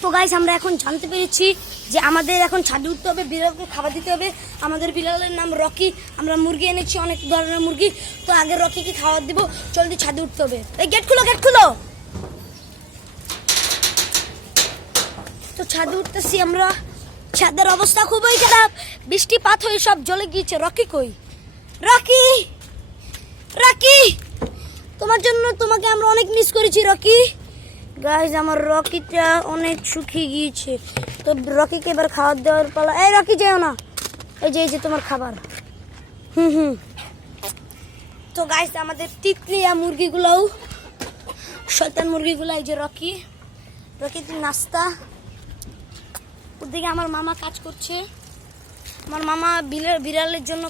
তো গাইস আমরা এখন জানতে পেরেছি যে আমাদের এখন ছাদে উঠতে হবে, বিড়ালকে খাবার দিতে হবে। আমাদের বিড়ালের নাম রকি। আমরা মুরগি এনেছি, অনেক ধরনের মুরগি। তো আগে রকিকে খাবার দিব, জলদি ছাদে উঠতে হবে। এই গেট খুলো, গেট খুলো। তো ছাদে উঠতেছি আমরা। ছাদের অবস্থা খুবই খারাপ, বৃষ্টিপাত হয়ে সব জ্বলে গিয়েছে। রকি কই? রকি, রকি, তোমার জন্য তোমাকে আমরা অনেক মিস করেছি রকি। গাইজ আমার রকিটা অনেক শুকিয়ে গিয়েছে, তো রকিকে এবার খাবার দেওয়ার পালা। এই রকি যেও না, এই যে তোমার খাবার। তো গাইজ আমাদের তিতলিয়া মুরগিগুলোও, শয়তান মুরগিগুলো, এই যে রকি, রকি নাস্তা। ওদিকে আমার মামা কাজ করছে। আমার মামা বিড়ালের জন্য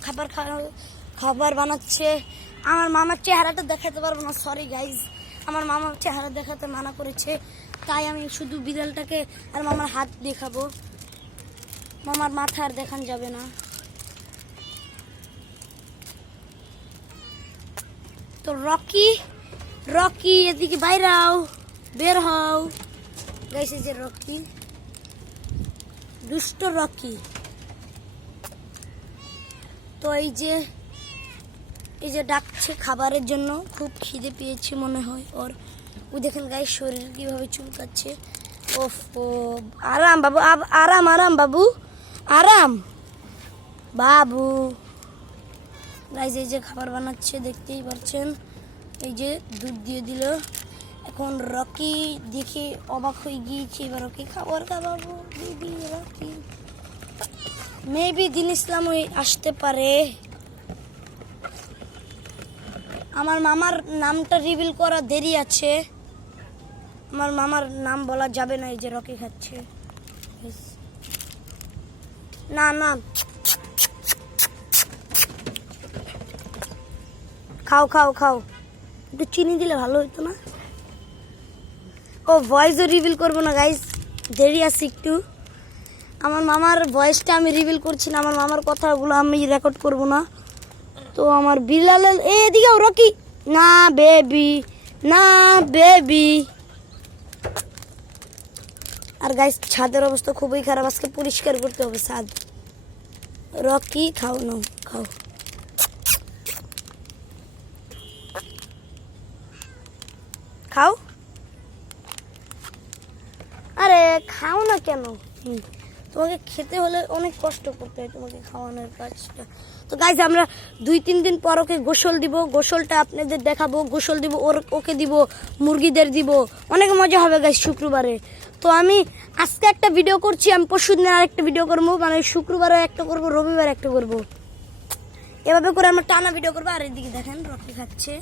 খাবার বানাচ্ছে। আমার মামার চেহারাটা দেখাতে পারবো না, সরি গাইজ। আমার মামার চেহারা দেখাতে মানা করেছে, তাই আমি শুধু বিড়ালটাকে আর মামার হাত দেখাবো। মামার মাথা আর দেখান যাবে না। তো রকি, রকি এদিকে বাইরাও, বের হও। গাইস এই যে রকি, দুষ্ট রকি। তো এই যে ডাকছে খাবারের জন্য, খুব খিদে পেয়েছে মনে হয় ওর। ও দেখেন গাইস শরীর কিভাবে চুলকাচ্ছে। ওফ, আরাম বাবু, আরাম আরাম বাবু, আরাম বাবু। গাইস এই যে খাবার বানাচ্ছে, দেখতেই পাচ্ছেন। এই যে দুধ দিয়ে দিল। এখন রকি দেখে অবাক হয়ে গিয়েছে। এবার রকি খাবার খাওয়াবো। বেবি রকি, মেবি দিন ইসলাম আসতে পারে। আমার মামার নামটা রিভিল করা দেরি আছে, আমার মামার নাম বলা যাবে না। এই যে রকি খাচ্ছে। না না, খাও খাও খাও, একটু চিনি দিলে ভালো হতো না? ও ভয়েসও রিভিল করবো না গাইস, দেরি আছে একটু। আমার মামার ভয়েসটা আমি রিভিল করছি না, আমার মামার কথাগুলো আমি রেকর্ড করব না। তো আমার বিড়ালের এদিকেও রকি, না বেবি, না বেবি। আর গাইস ছাদের অবস্থা খুবই খারাপ, আজকে পরিষ্কার করতে হবে ছাদ। রকি খাও, না খাও, খাও। আরে খাও না কেন? তোমাকে খেতে হলে অনেক কষ্ট করতে হয়, তোমাকে খাওয়ানোর কাজটা। তো গাইজ আমরা 2-3 দিন পর ওকে গোসল দিব, গোসলটা আপনাদের দেখাবো। গোসল দিব, ওকে দিব, মুরগিদের দিব, অনেক মজা হবে গাইজ শুক্রবারে। তো আমি আজকে একটা ভিডিও করছি, আমি পরশুদিন আরেকটা ভিডিও করবো, মানে শুক্রবারে একটা করবো, রবিবার একটা করবো, এভাবে করে আমরা টানা ভিডিও করবো। আর এদিকে দেখেন রকি খাচ্ছে।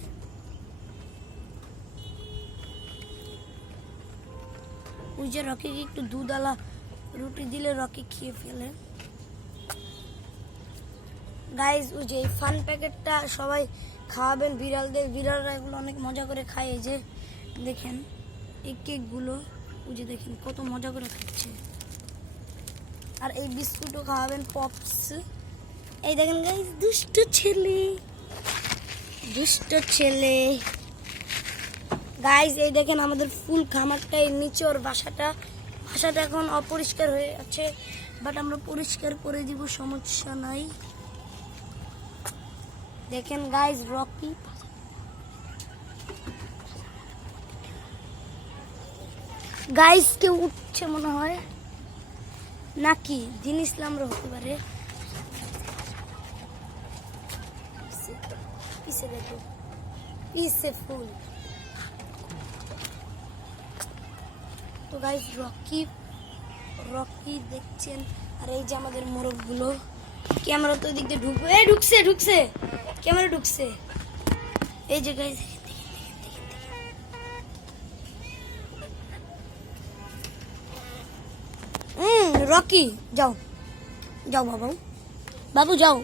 ওই যে রকিকে একটু দুধওয়ালা রুটি দিলে রকি খেয়ে ফেলে। গাইজ ওই যে ফান প্যাকেটটা সবাই খাওয়াবেন বিড়ালদের, বিড়ালরা এগুলো অনেক মজা করে খায়। এই যে দেখেন এই কেকগুলো, ওই যে দেখেন কত মজা করে খাচ্ছে। আর এই বিস্কুটও খাওয়াবেন, পপস। এই দেখেন গাইজ, দুষ্ট ছেলে, দুষ্ট ছেলে। গাইজ এই দেখেন আমাদের ফুল খামারটা, এর নিচে ওর বাসাটা এখন অপরিষ্কার হয়ে আছে, বাট আমরা পরিষ্কার করে দিব, সমস্যা নাই। দেখেন গাইজ রকি, গাইজ কেউ উঠছে মনে হয়, নাকি দিন ইসলামরা হতে পারে। পিছে দেখো, পিছে ফুল। তো গাইজ রকি দেখছেন। আর এই যে আমাদের মোরগগুলো, ক্যামেরা তো দিক দিয়ে ঢুকবে, ঢুকছে ক্যামেরা ঢুকছে। এই যে গাইজ রকি, যাও যাও বাবু, বাবু যাও।